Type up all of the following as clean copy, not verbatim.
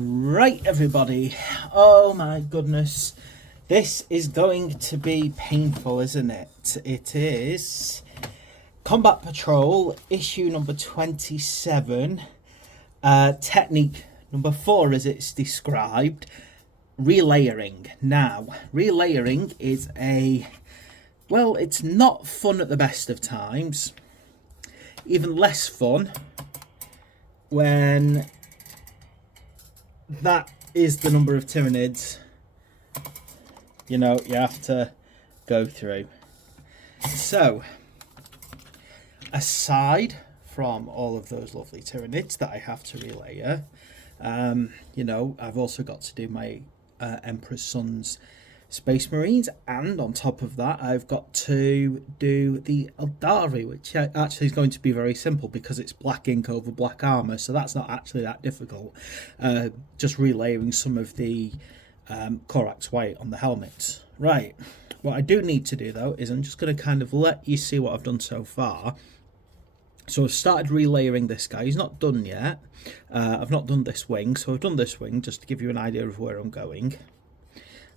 Right, everybody. Oh my goodness. This is going to be painful, isn't it? It is Combat Patrol, issue number 27, technique number 4 as it's described, relayering. Now, relayering is well, it's not fun at the best of times. Even less fun when that is the number of Tyranids you have to go through. So, aside from all of those lovely Tyranids that I have to relayer, I've also got to do my Emperor's Son's Space Marines, and on top of that I've got to do the Eldari, which actually is going to be very simple because it's black ink over black armour, so that's not actually that difficult. Just relayering some of the Corax white on the helmets. Right, what I do need to do though is I'm just going to kind of let you see what I've done so far. So I've started relayering this guy. He's not done yet. I've not done this wing, so I've done this wing just to give you an idea of where I'm going.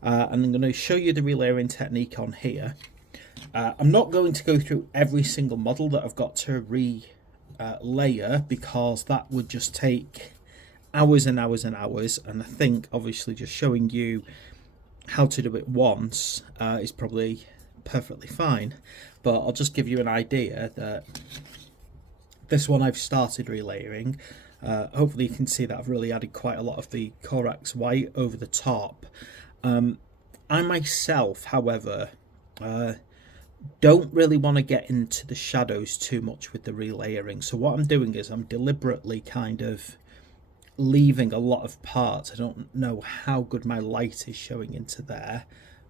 And I'm going to show you the relayering technique on here. I'm not going to go through every single model that I've got to relayer because that would just take hours and hours and hours, and I think obviously just showing you how to do it once is probably perfectly fine, but I'll just give you an idea that this one I've started relayering. Hopefully you can see that I've really added quite a lot of the Corax white over the top. I myself, however, don't really want to get into the shadows too much with the relayering. So what I'm doing is I'm deliberately kind of leaving a lot of parts. I don't know how good my light is showing into there,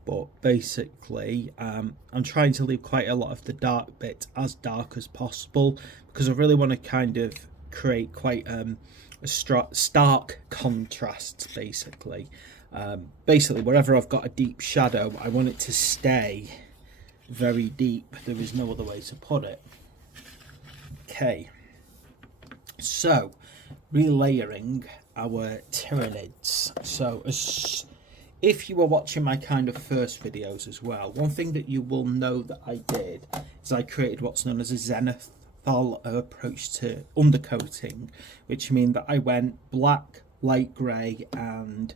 but basically I'm trying to leave quite a lot of the dark bit as dark as possible because I really want to kind of create quite a stark contrast, basically. Basically, wherever I've got a deep shadow, I want it to stay very deep. There is no other way to put it. Okay, so relayering our Tyranids. So if you were watching my kind of first videos as well, one thing that you will know that I did is I created what's known as a zenithal approach to undercoating, which means that I went black, light grey and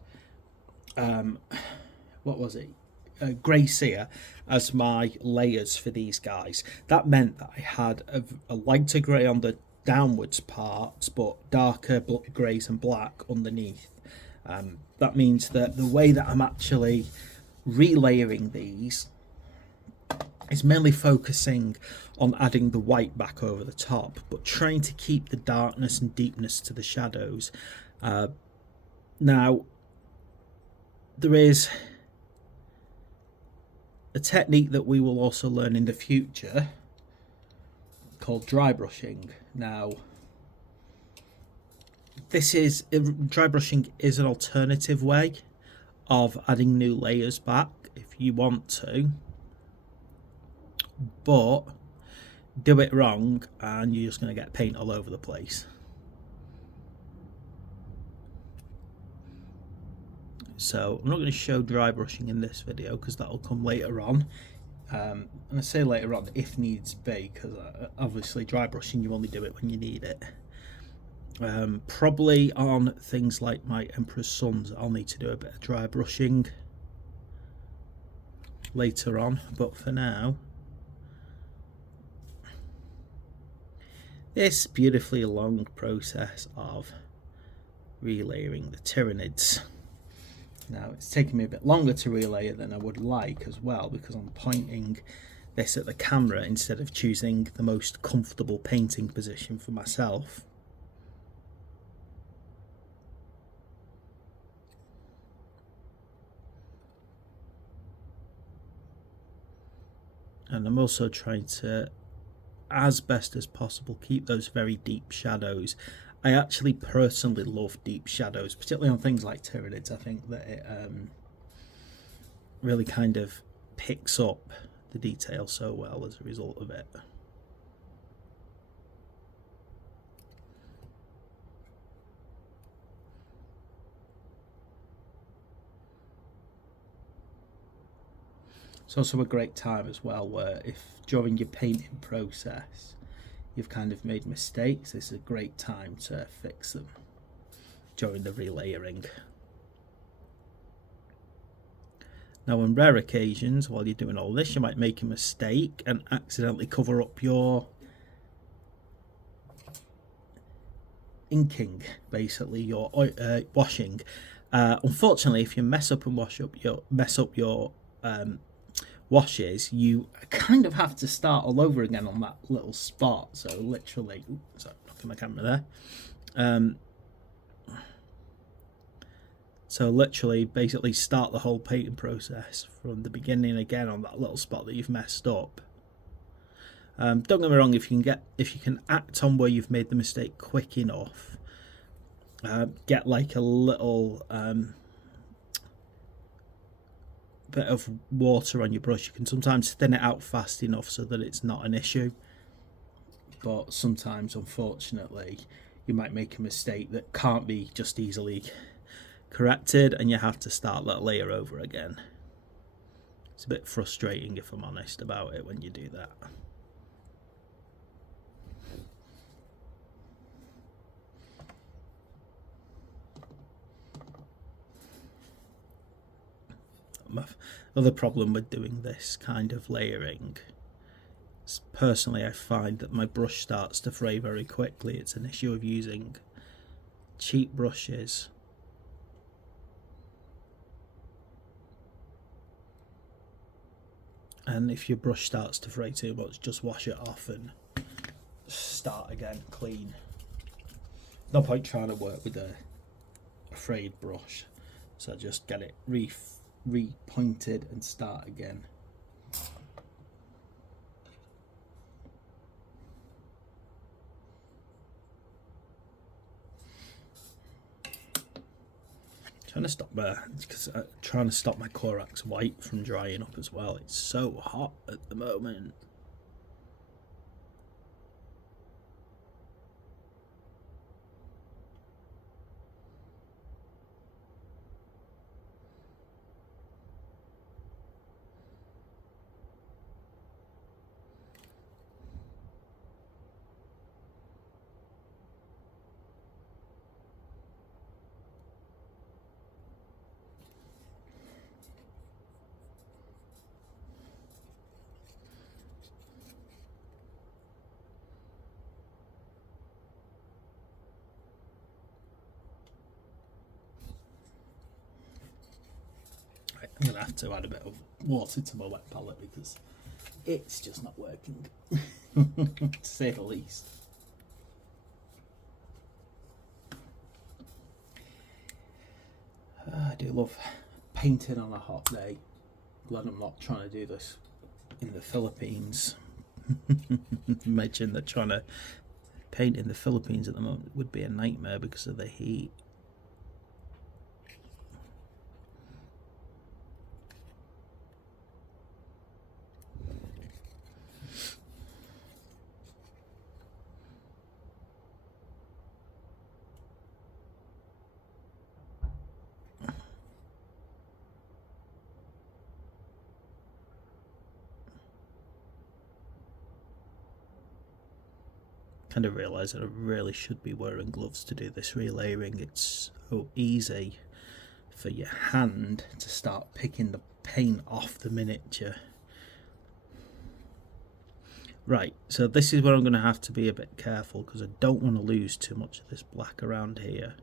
grey seer as my layers for these guys. That meant that I had a lighter grey on the downwards parts but darker greys and black underneath. That means that the way that I'm actually relayering these is mainly focusing on adding the white back over the top but trying to keep the darkness and deepness to the shadows. Now there is a technique that we will also learn in the future called dry brushing. Now, dry brushing is an alternative way of adding new layers back if you want to, but do it wrong and you're just going to get paint all over the place. So I'm not going to show dry brushing in this video because that will come later on, and I say later on if needs be because obviously dry brushing you only do it when you need it. Probably on things like my Emperor's Sons I'll need to do a bit of dry brushing later on, but for now this beautifully long process of relayering the Tyranids. Now it's taking me a bit longer to relayer than I would like as well because I'm pointing this at the camera instead of choosing the most comfortable painting position for myself. And I'm also trying to, as best as possible, keep those very deep shadows. I actually personally love deep shadows, particularly on things like Tyranids. I think that it really kind of picks up the detail so well as a result of it. It's also a great time as well where if during your painting process you've kind of made mistakes, it's a great time to fix them during the relayering. Now on rare occasions while you're doing all this, you might make a mistake and accidentally cover up your inking, basically your washing. Unfortunately, if you mess up your washes, you kind of have to start all over again on that little spot. So literally, sorry, knocking my camera there. So literally, basically start the whole painting process from the beginning again on that little spot that you've messed up. Don't get me wrong, if you can act on where you've made the mistake quick enough, get like a little bit of water on your brush. You can sometimes thin it out fast enough so that it's not an issue, but sometimes unfortunately you might make a mistake that can't be just easily corrected and you have to start that layer over again. It's a bit frustrating, if I'm honest, about it when you do that. My other problem with doing this kind of layering is, personally, I find that my brush starts to fray very quickly. It's an issue of using cheap brushes. And if your brush starts to fray too much, just wash it off and start again clean. No point trying to work with a frayed brush, so just get it re-pointed and start again. Trying to stop my Corax white from drying up as well. It's so hot at the moment. I'm going to have to add a bit of water to my wet palette because it's just not working, to say the least. I do love painting on a hot day. Glad I'm not trying to do this in the Philippines. Imagine that trying to paint in the Philippines at the moment would be a nightmare because of the heat. Kind of realised that I really should be wearing gloves to do this relayering. It's so easy for your hand to start picking the paint off the miniature. Right, so this is where I'm going to have to be a bit careful because I don't want to lose too much of this black around here.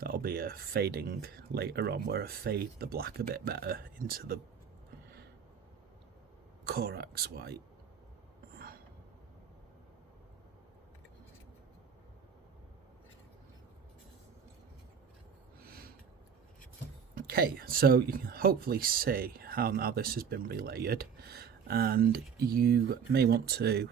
That'll be a fading later on where I fade the black a bit better into the Corax white. Okay, so you can hopefully see how now this has been relayered, and you may want to,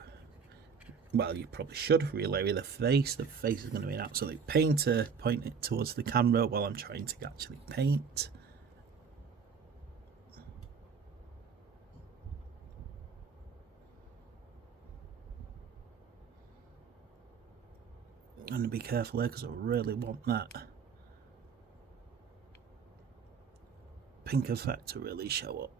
well, you probably should relayer the face. The face is going to be an absolute pain to point it towards the camera while I'm trying to actually paint. I'm going to be careful here because I really want that pink effect to really show up.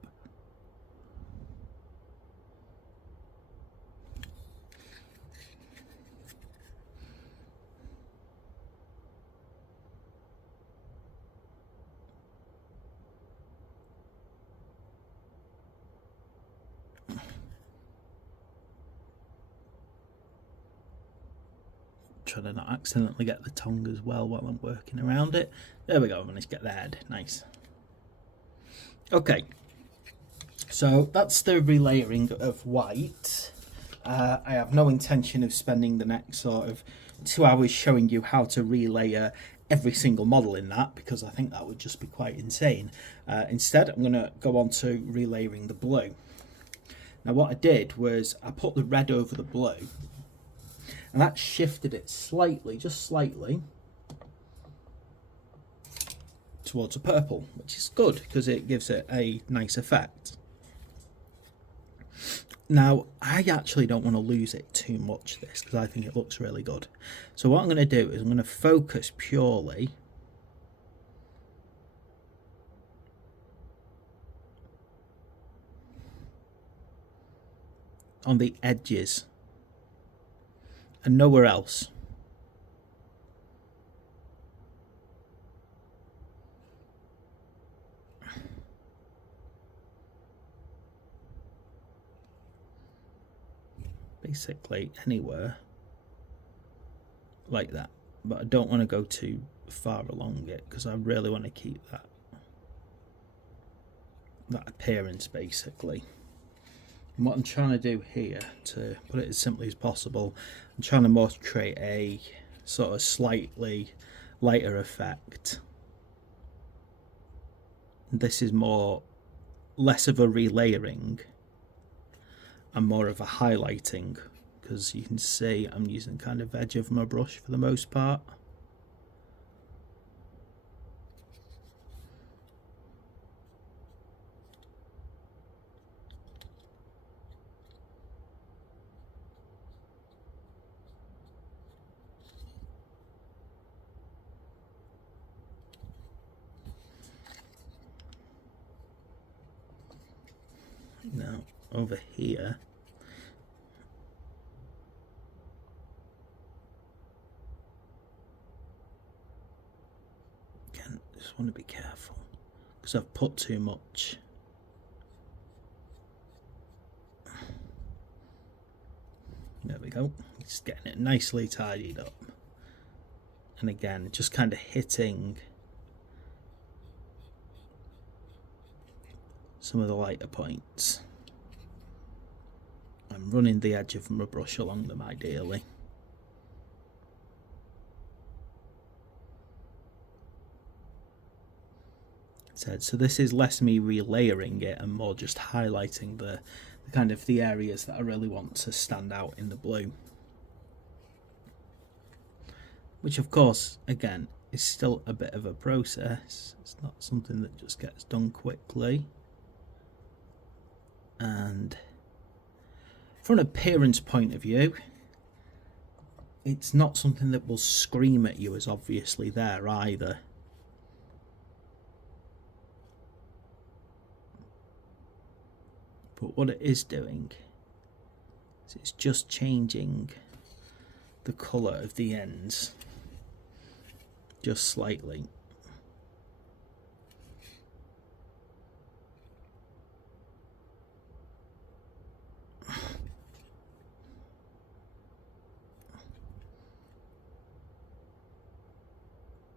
Trying to not accidentally get the tongue as well while I'm working around it. There we go, I managed to get the head. Nice. Okay, so that's the relayering of white. I have no intention of spending the next sort of 2 hours showing you how to relayer every single model in that, because I think that would just be quite insane. Instead, I'm going to go on to relayering the blue. Now what I did was I put the red over the blue, and that shifted it slightly, just slightly, towards a purple, which is good because it gives it a nice effect. Now, I actually don't want to lose it too much, this, because I think it looks really good. So what I'm going to do is I'm going to focus purely on the edges and nowhere else. Basically anywhere like that, but I don't want to go too far along it because I really want to keep that appearance basically. And what I'm trying to do here, to put it as simply as possible, I'm trying to more create a sort of slightly lighter effect. This is less of a relayering and more of a highlighting, because you can see I'm using kind of edge of my brush for the most part. Now over here, again, just want to be careful because I've put too much. There we go, just getting it nicely tidied up, and again just kind of hitting some of the lighter points. I'm running the edge of my brush along them ideally. So this is less me relayering it and more just highlighting the kind of the areas that I really want to stand out in the blue. Which of course, again, is still a bit of a process. It's not something that just gets done quickly. And from an appearance point of view, it's not something that will scream at you as obviously there either. But what it is doing is it's just changing the colour of the ends just slightly.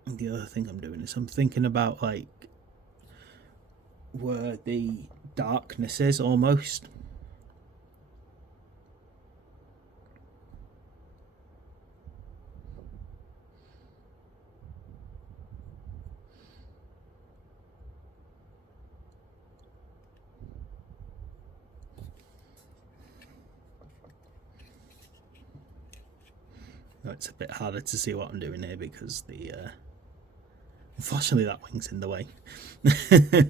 The other thing I'm doing is I'm thinking about like where the darkness is almost. No, it's a bit harder to see what I'm doing here because the unfortunately that wing's in the way.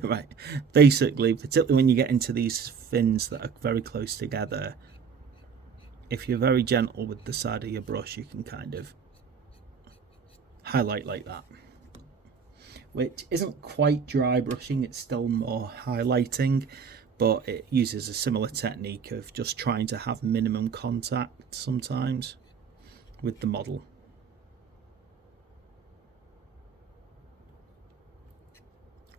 Right, basically, particularly when you get into these fins that are very close together, if you're very gentle with the side of your brush, you can kind of highlight like that, which isn't quite dry brushing, it's still more highlighting, but it uses a similar technique of just trying to have minimum contact sometimes with the model.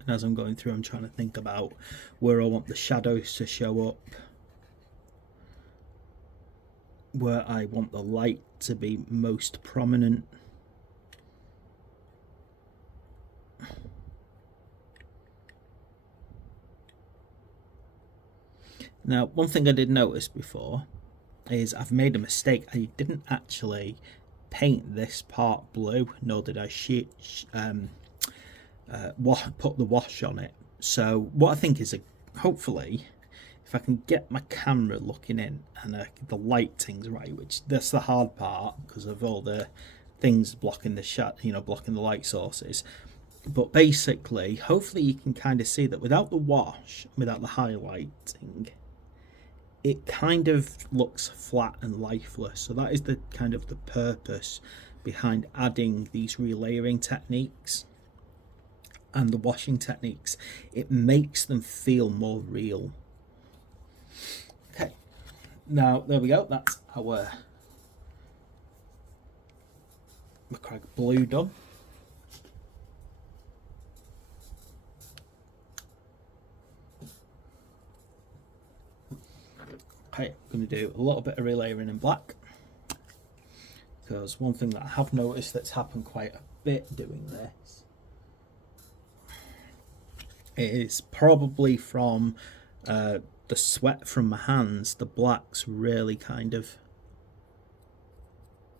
And as I'm going through, I'm trying to think about where I want the shadows to show up, where I want the light to be most prominent. Now, one thing I did notice before is I've made a mistake. I didn't actually paint this part blue, nor did I put the wash on it. So what I think is, hopefully, if I can get my camera looking in and the lighting's right, which that's the hard part because of all the things blocking the blocking the light sources. But basically, hopefully you can kind of see that without the wash, without the highlighting, it kind of looks flat and lifeless. So that is the kind of the purpose behind adding these relayering techniques and the washing techniques. It makes them feel more real. Okay, now there we go, that's our McCrag blue done. Okay, I'm going to do a little bit of relayering in black, because one thing that I have noticed that's happened quite a bit doing this is probably from the sweat from my hands. The black's really kind of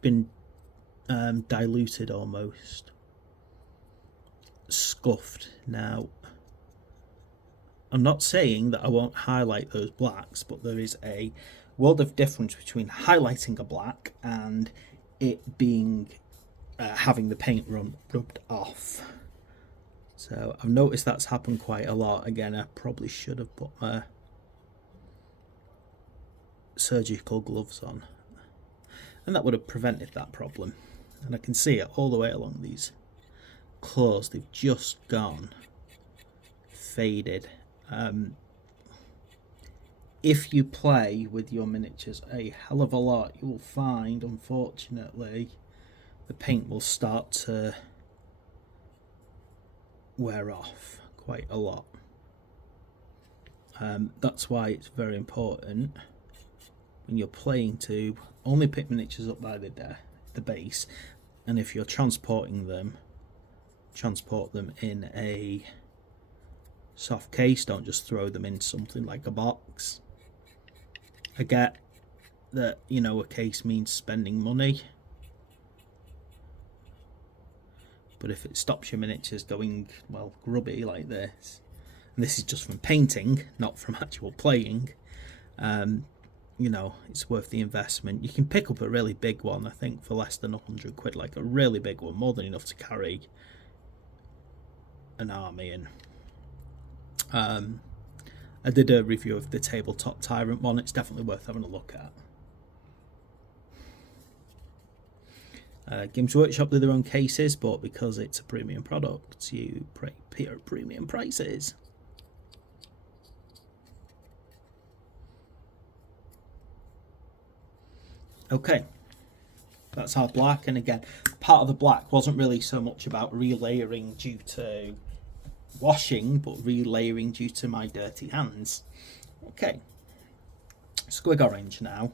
been diluted, almost scuffed. Now, I'm not saying that I won't highlight those blacks, but there is a world of difference between highlighting a black and it being having the paint rubbed off. So I've noticed that's happened quite a lot. Again, I probably should have put my surgical gloves on, and that would have prevented that problem. And I can see it all the way along these claws. They've just gone faded. If you play with your miniatures a hell of a lot, you will find, unfortunately, the paint will start to wear off quite a lot. That's why it's very important when you're playing to only pick miniatures up by the base, and if you're transporting them, transport them in a soft case. Don't just throw them in something like a box. I get that, you know, a case means spending money, but if it stops your miniatures going, well, grubby like this, and this is just from painting, not from actual playing, you know, it's worth the investment. You can pick up a really big one, I think, for less than 100 quid, like a really big one, more than enough to carry an army in. I did a review of the tabletop Tyrant one. It's definitely worth having a look at. Games Workshop do their own cases, but because it's a premium product, you pay premium prices. Okay, that's our black, and again, part of the black wasn't really so much about relayering due to washing, but relayering due to my dirty hands. Okay, squig orange now,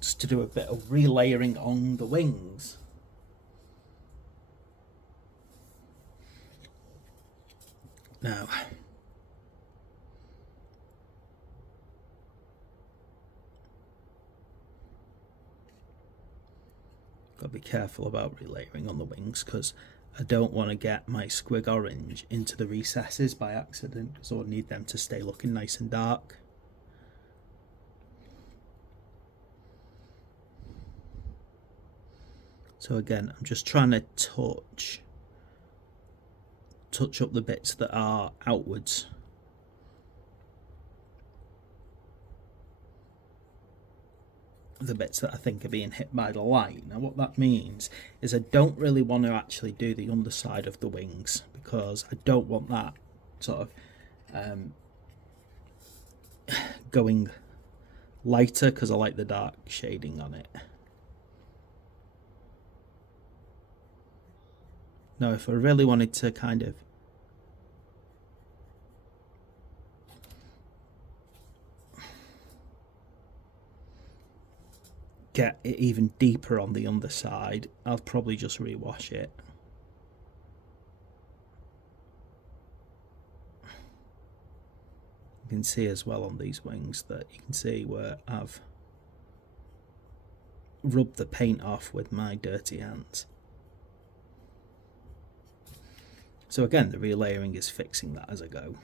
just to do a bit of relayering on the wings. Now, got to be careful about relayering on the wings, because I don't want to get my squig orange into the recesses by accident, because I would need them to stay looking nice and dark. So again, I'm just trying to touch up the bits that are outwards. the bits that I think are being hit by the light. Now what that means is I don't really want to actually do the underside of the wings, because I don't want that sort of going lighter, because I like the dark shading on it. Now if I really wanted to kind of get it even deeper on the underside, I'll probably just rewash it. You can see as well on these wings that you can see where I've rubbed the paint off with my dirty hands. So again, the relayering is fixing that as I go.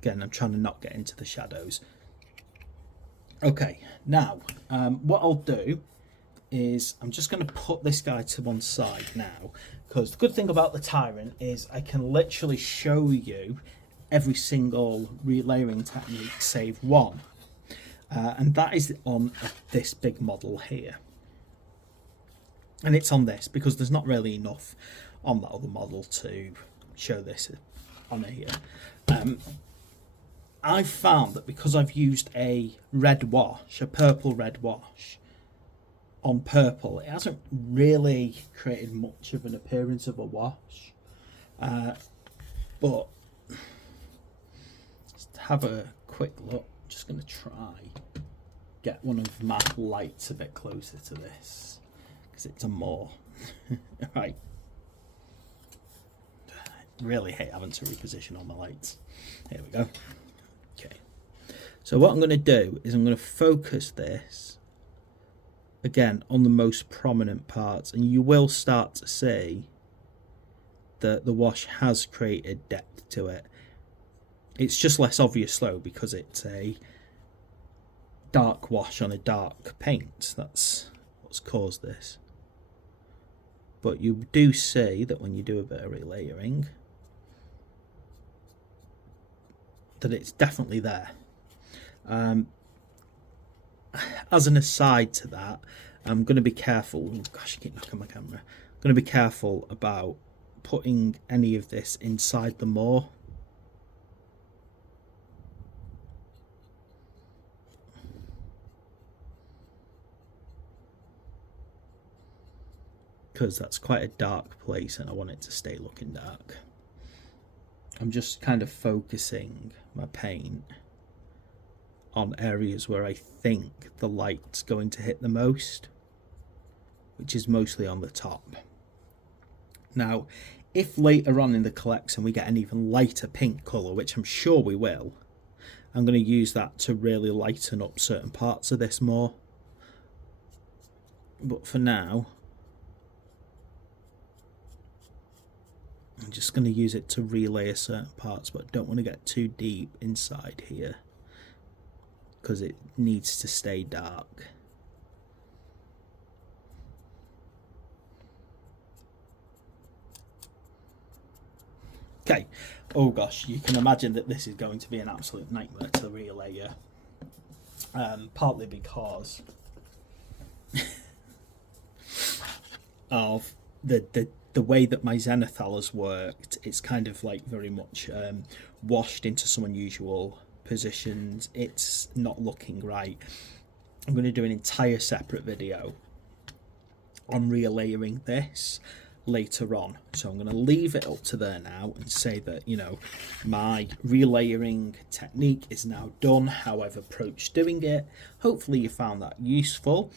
Again, I'm trying to not get into the shadows. Okay, now what I'll do is I'm just going to put this guy to one side now, because the good thing about the Tyrant is I can literally show you every single relayering technique save one, and that is on this big model here, and it's on this because there's not really enough on that other model to show this on here. I've found that because I've used a red wash, a purple red wash on purple, it hasn't really created much of an appearance of a wash. But let's have a quick look. I'm just going to try get one of my lights a bit closer to this, because it's a more right. Really hate having to reposition all my lights. Here we go. Okay, so what I'm going to do is I'm going to focus this again on the most prominent parts, and you will start to see that the wash has created depth to it. It's just less obvious though, because it's a dark wash on a dark paint. That's what's caused this. But you do see that when you do a bit of relayering, that it's definitely there. As an aside to that, I'm going to be careful. Oh gosh, I keep knocking my camera. I'm going to be careful about putting any of this inside the moor. Because that's quite a dark place and I want it to stay looking dark. I'm just kind of focusing my paint on areas where I think the light's going to hit the most, which is mostly on the top. Now, if later on in the collection we get an even lighter pink colour, which I'm sure we will, I'm going to use that to really lighten up certain parts of this more. But for now, I'm just going to use it to relay certain parts, but don't want to get too deep inside here because it needs to stay dark. Okay, oh gosh, you can imagine that this is going to be an absolute nightmare to relayer, partly because of the way that my zenithal has worked. It's kind of like very much washed into some unusual positions. It's not looking right. I'm going to do an entire separate video on relayering this later on, so I'm going to leave it up to there now and say that, you know, my relayering technique is now done, how I've approached doing it. Hopefully you found that useful.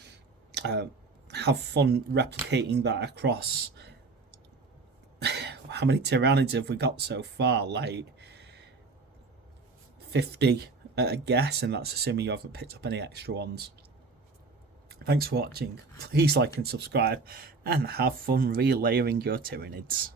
Have fun replicating that across. How many Tyranids have we got so far? Like 50 at a guess, and that's assuming you haven't picked up any extra ones. Thanks for watching. Please like and subscribe, and have fun relayering your Tyranids.